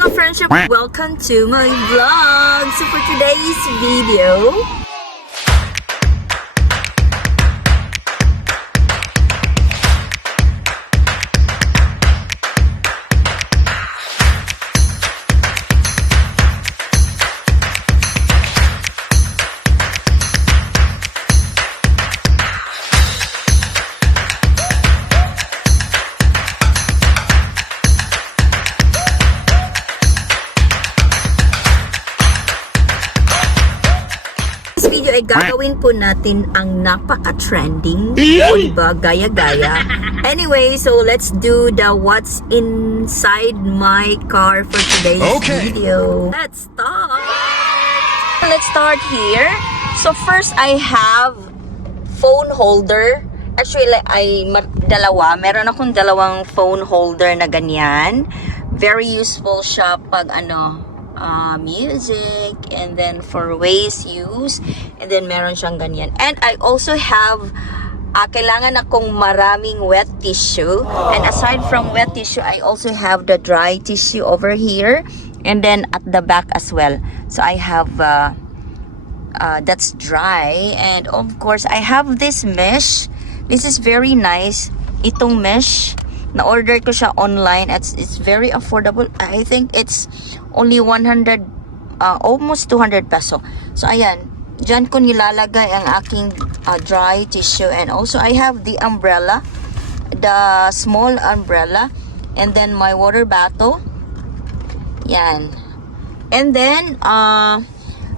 mga friendship, welcome to my vlog. So for today's video, video ay gagawin po natin ang napaka-trending. O diba? Gaya-gaya. Anyway, so let's do the what's inside my car for today's video. Let's start! Let's start here. So first, I have phone holder. Actually, dalawa. Meron akong dalawang phone holder na ganyan. Very useful siya pag music, and then for waste use, and then meron siyang ganyan. And I also have kailangan akong maraming wet tissue, and aside from wet tissue, I also have the dry tissue over here, and then at the back as well. So I have that's dry, and of course I have this mesh. This is very nice. Itong mesh, na-order ko siya online. It's very affordable. I think it's only 100, almost 200 peso. So, ayan. Diyan ko nilalagay ang aking dry tissue. And also, I have the umbrella. The small umbrella. And then, my water bottle. Yan. And then,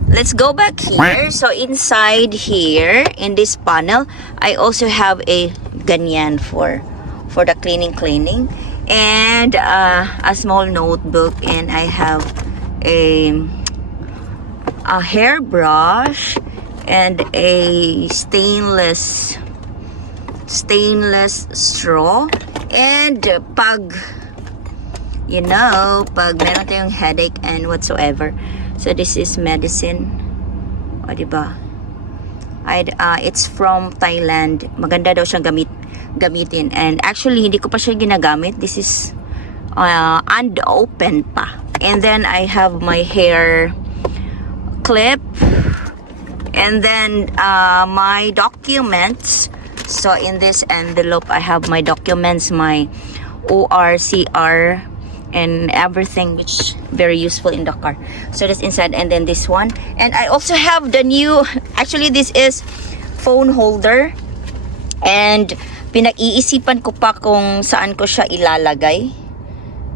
let's go back here. So, inside here, in this panel, I also have a ganyan for the cleaning. And a small notebook, and I have a hairbrush and a stainless straw. And pag meron tayong headache and whatsoever, so this is medicine. O diba? It's from Thailand. Maganda daw siyang gamitin, and actually hindi ko pa siya ginagamit. This is unopened pa. And then I have my hair clip, and then my documents. So in this envelope I have my documents, my ORCR and everything, which very useful in the car. So that's inside. And then this one, and I also have the new, actually this is phone holder, and pinag-iisipan ko pa kung saan ko siya ilalagay.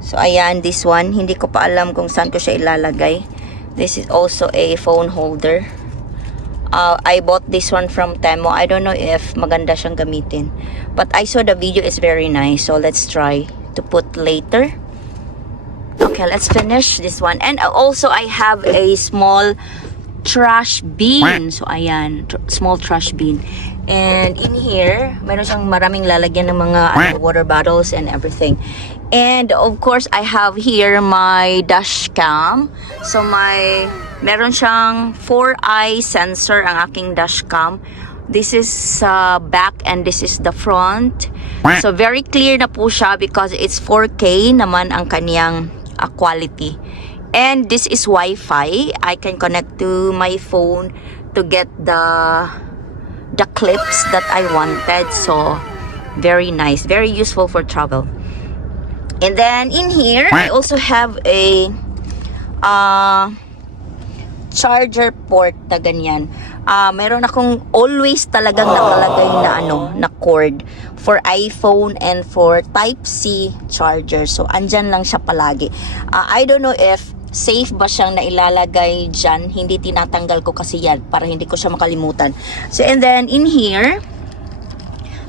So, ayan, this one. Hindi ko pa alam kung saan ko siya ilalagay. This is also a phone holder. I bought this one from Temo. I don't know if maganda siyang gamitin. But I saw the video is very nice. So, let's try to put later. Okay, let's finish this one. And also, I have a small trash bin. So, ayan, small trash bin. And in here, meron siyang maraming lalagyan ng mga water bottles and everything. And of course, I have here my dash cam. So meron siyang 4-eye sensor ang aking dash cam. This is back and this is the front. So very clear na po siya because it's 4K naman ang kaniyang quality. And this is Wi-Fi. I can connect to my phone to get the clips that I wanted. So very nice, very useful for travel. And then in here I also have a charger port na ganyan. Meron akong always talagang nakalagay na cord for iPhone and for Type-C charger. So andyan lang siya palagi. I don't know if safe ba siyang nailalagay dyan. Hindi tinatanggal ko kasi yan para hindi ko siya makalimutan. So, and then in here,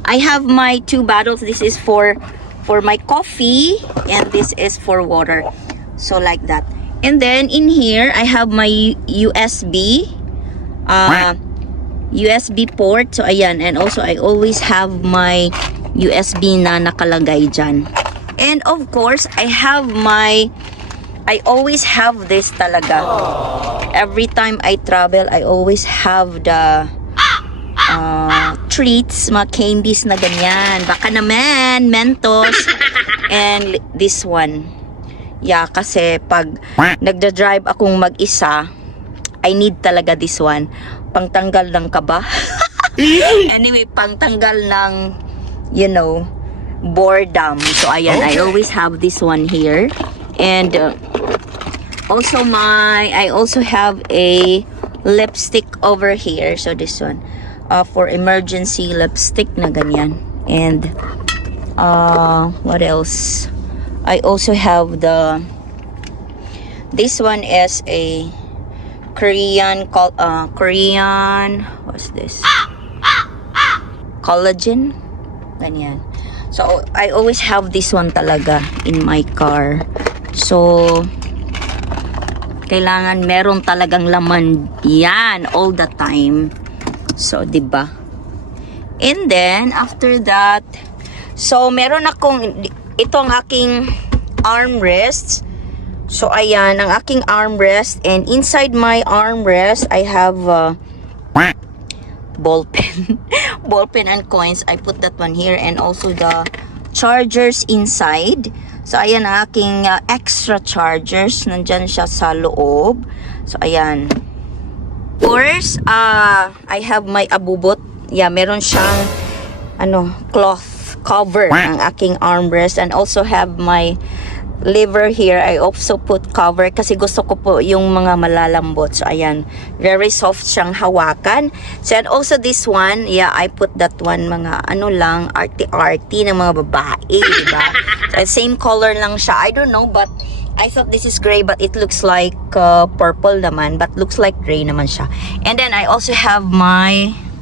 I have my 2 bottles. This is for my coffee, and this is for water. So, like that. And then in here, I have my USB port. So, ayan. And also, I always have my USB na nakalagay dyan. And of course, I always have this talaga. Every time I travel, I always have the treats, mga candies na ganyan. Baka naman, Mentos. And this one. Yeah, kasi pag nagda-drive akong mag-isa, I need talaga this one. Pangtanggal ng kaba. Anyway, pangtanggal ng, you know, boredom. So, ayan, I always have this one here. And also I also have a lipstick over here. So, this one. For emergency lipstick na ganyan. And, what else? I also have this one is a Korean, what's this? Collagen. Ganyan. So, I always have this one talaga in my car. So, kailangan meron talagang laman yan all the time. So, diba? And then, after that, so, meron akong, ito ang aking armrest. So, ayan, ang aking armrest. And inside my armrest, I have ball pen. Ball pen and coins. I put that one here. And also the chargers inside. So, ayan ang aking extra chargers. Nandyan siya sa loob. So, ayan. Of course, I have my abubot. Yeah, meron siyang cloth cover ang aking armrest, and also have my lever here. I also put cover kasi gusto ko po yung mga malalambot. So, ayan. Very soft siyang hawakan. So, and also this one, yeah, I put that one, mga lang, arty-arty ng mga babae, diba? So, same color lang siya. I don't know, but I thought this is gray, but it looks like purple naman, but looks like gray naman siya. And then, I also have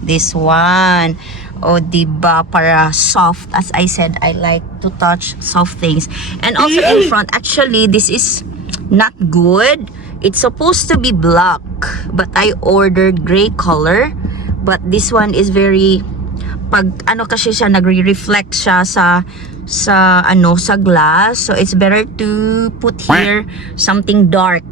this one. O, diba, para soft. As I said, I like to touch soft things. And also in front, actually, this is not good. It's supposed to be black, but I ordered gray color. But this one is very, pag kasi siya, nagre-reflect siya sa glass. So, it's better to put here something dark.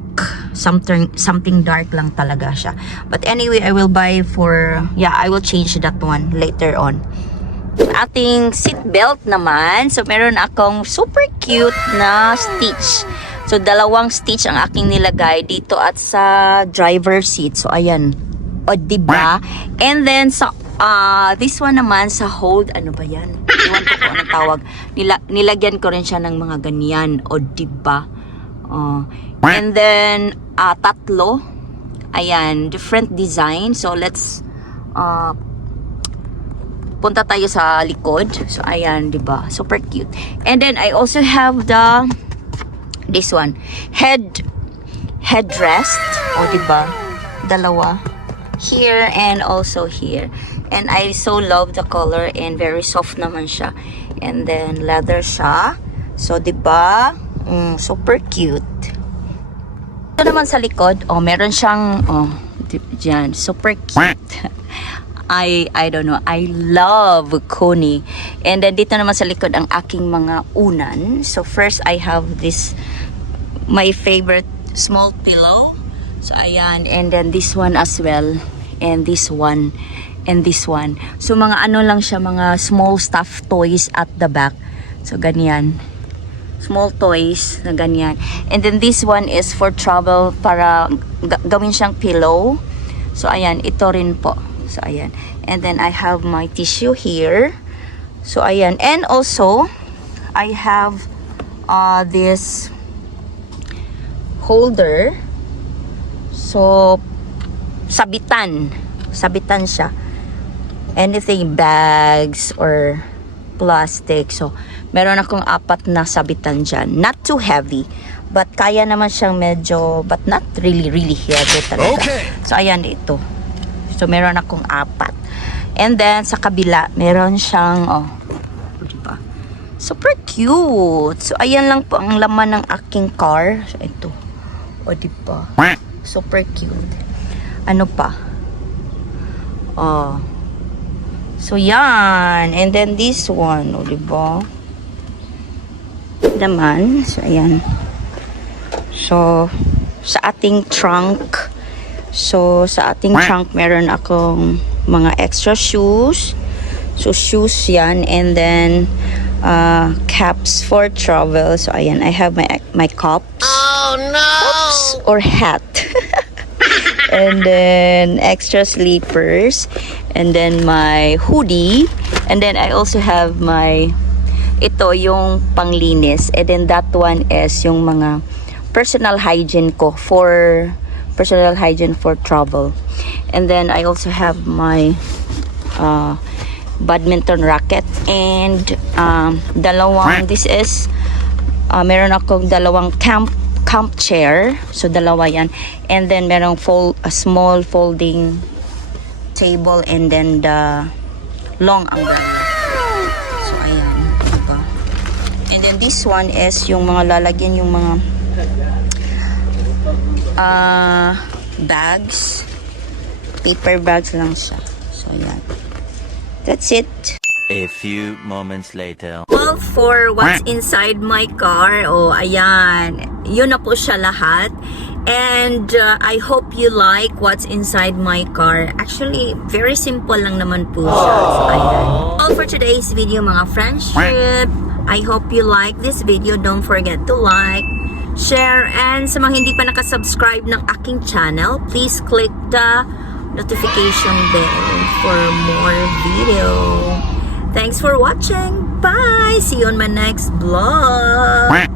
Something dark lang talaga siya. But anyway, I will buy I will change that one later on. Ating seat belt naman. So, meron akong super cute na stitch. So, dalawang stitch ang aking nilagay dito at sa driver seat. So, ayan. O, diba? And then, this one naman sa hold, ano ba yan? Iwan ko kung anong tawag. Nilagyan ko rin siya ng mga ganyan. O, diba? And then, tatlo. Ayan, different design. So, let's punta tayo sa likod. So, ayan, diba? Super cute. And then, I also have this one. Headrest. O, diba? Dalawa. Here and also here. And I so love the color and very soft naman siya. And then, leather siya. So, diba? Super cute. Ito naman sa likod, meron siyang, dyan, super cute. I don't know, I love Koni. And then, dito naman sa likod, ang aking mga unan. So, first, I have this, my favorite small pillow. So, ayan, and then this one as well. And this one. And this one. So, mga lang siya, mga small stuffed toys at the back. So, ganyan. Small toys na ganyan. And then this one is for travel, para gawin siyang pillow. So, ayan. Ito rin po. So, ayan. And then I have my tissue here. So, ayan. And also, I have this holder. So, sabitan. Sabitan siya. Anything, bags or plastic. So, meron akong 4 na sabitan dyan. Not too heavy. But kaya naman siyang medyo, but not really heavy talaga. Okay. So, ayan ito. So, meron akong 4. And then, sa kabila, meron siyang, diba? Super cute. So, ayan lang po ang laman ng aking car. So, ito. Diba? Super cute. Ano pa? So, yan. And then, this one. Diba? Naman. So, ayan. So, sa ating trunk. So, sa ating trunk, meron akong mga extra shoes. So, shoes yan. And then, caps for travel. So ayan, I have my cups. Oh no! Cups or hat. And then extra sleepers, and then my hoodie, and then I also have my yung panglinis, and then that one is yung mga personal hygiene ko for travel. And then I also have my badminton racket and this is meron akong dalawang camp chair, so dalawa yan, and then merong a small folding table, and then the long umbrella. So ayan, diba? And then this one is yung mga lalagyan yung mga bags, paper bags lang siya. So ayan, that's it. A few moments later. Well, for what's inside my car, ayan, yun na po siya lahat. And I hope you like what's inside my car. Actually, very simple lang naman po siya. So, ayan. All for today's video, mga friendship. I hope you like this video. Don't forget to like, share, and sa mga hindi pa nakasubscribe ng aking channel, please click the notification bell for more video. Thanks for watching. Bye! See you on my next vlog.